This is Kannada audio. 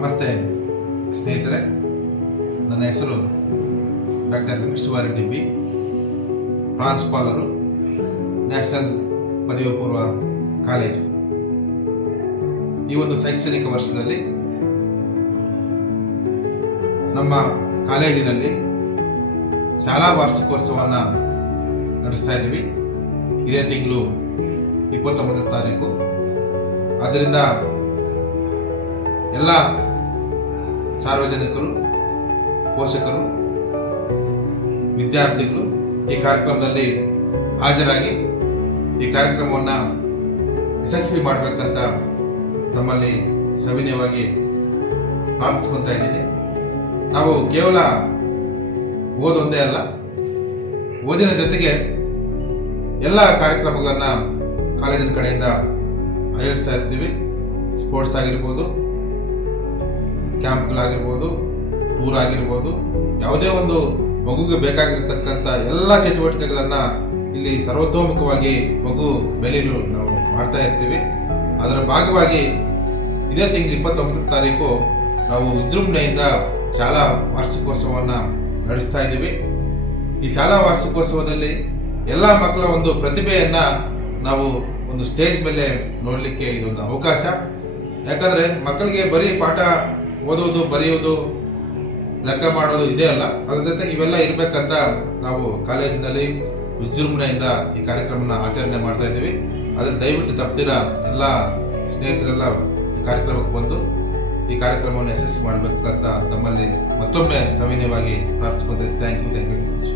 ನಮಸ್ತೆ ಸ್ನೇಹಿತರೆ, ನನ್ನ ಹೆಸರು ಡಾಕ್ಟರ್ ವೆಂಕಟೇಶ್ವರ ಡಿ, ಪ್ರಾಂಶುಪಾಲರು, ನ್ಯಾಷನಲ್ ಪದವಿ ಪೂರ್ವ ಕಾಲೇಜು. ಈ ಒಂದು ಶೈಕ್ಷಣಿಕ ವರ್ಷದಲ್ಲಿ ನಮ್ಮ ಕಾಲೇಜಿನಲ್ಲಿ ಶಾಲಾ ವಾರ್ಷಿಕೋತ್ಸವವನ್ನು ನಡೆಸ್ತಾ ಇದ್ದೀವಿ. ಇದೇ ತಿಂಗಳು 29 ತಾರೀಕು. ಆದ್ದರಿಂದ ಎಲ್ಲ ಸಾರ್ವಜನಿಕರು, ಪೋಷಕರು, ವಿದ್ಯಾರ್ಥಿಗಳು ಈ ಕಾರ್ಯಕ್ರಮದಲ್ಲಿ ಹಾಜರಾಗಿ ಈ ಕಾರ್ಯಕ್ರಮವನ್ನು ಯಶಸ್ವಿ ಮಾಡಬೇಕಂತ ತಮ್ಮಲ್ಲಿ ಸವಿನಯವಾಗಿ ಪ್ರಾರ್ಥಿಸ್ಕೊತಾ ಇದ್ದೀನಿ. ನಾವು ಕೇವಲ ಓದೊಂದೇ ಅಲ್ಲ, ಓದಿನ ಜೊತೆಗೆ ಎಲ್ಲ ಕಾರ್ಯಕ್ರಮಗಳನ್ನು ಕಾಲೇಜಿನ ಕಡೆಯಿಂದ ಆಯೋಜಿಸ್ತಾ ಇರ್ತೀವಿ. ಸ್ಪೋರ್ಟ್ಸ್ ಆಗಿರ್ಬೋದು, ಕ್ಯಾಂಪ್ಗಳಾಗಿರ್ಬೋದು, ಟೂರ್ ಆಗಿರ್ಬೋದು, ಯಾವುದೇ ಒಂದು ಮಗುಗೆ ಬೇಕಾಗಿರ್ತಕ್ಕಂಥ ಎಲ್ಲ ಚಟುವಟಿಕೆಗಳನ್ನು ಇಲ್ಲಿ ಸರ್ವತೋಮುಖವಾಗಿ ಮಗು ಬೆಳೆಯಲು ನಾವು ಮಾಡ್ತಾ ಇರ್ತೀವಿ. ಅದರ ಭಾಗವಾಗಿ ಇದೇ ತಿಂಗಳು 29 ತಾರೀಕು ನಾವು ವಿಜೃಂಭಣೆಯಿಂದ ಶಾಲಾ ವಾರ್ಷಿಕೋತ್ಸವವನ್ನು ನಡೆಸ್ತಾ ಇದ್ದೀವಿ. ಈ ಶಾಲಾ ವಾರ್ಷಿಕೋತ್ಸವದಲ್ಲಿ ಎಲ್ಲ ಮಕ್ಕಳ ಒಂದು ಪ್ರತಿಭೆಯನ್ನು ನಾವು ಒಂದು ಸ್ಟೇಜ್ ಮೇಲೆ ನೋಡಲಿಕ್ಕೆ ಇದೊಂದು ಅವಕಾಶ. ಯಾಕಂದರೆ ಮಕ್ಕಳಿಗೆ ಬರೀ ಪಾಠ ಓದೋದು, ಬರೆಯೋದು, ಲೆಕ್ಕ ಮಾಡೋದು ಇದೇ ಅಲ್ಲ, ಅದ್ರ ಜೊತೆಗೆ ಇವೆಲ್ಲ ಇರಬೇಕಂತ ನಾವು ಕಾಲೇಜಿನಲ್ಲಿ ವಿಜೃಂಭಣೆಯಿಂದ ಈ ಕಾರ್ಯಕ್ರಮನ ಆಚರಣೆ ಮಾಡ್ತಾ ಇದ್ದೀವಿ. ಅದ್ರ ದಯವಿಟ್ಟು ತಪ್ಪದಿರ ಎಲ್ಲ ಸ್ನೇಹಿತರೆಲ್ಲ ಈ ಕಾರ್ಯಕ್ರಮಕ್ಕೆ ಬಂದು ಈ ಕಾರ್ಯಕ್ರಮವನ್ನು ಯಶಸ್ವಿ ಮಾಡಬೇಕಂತ ತಮ್ಮಲ್ಲಿ ಮತ್ತೊಮ್ಮೆ ಸವಿನಯವಾಗಿ ಪ್ರಾರ್ಥಿಸ್ಕೊಳ್ತೇವೆ. Thank you very much.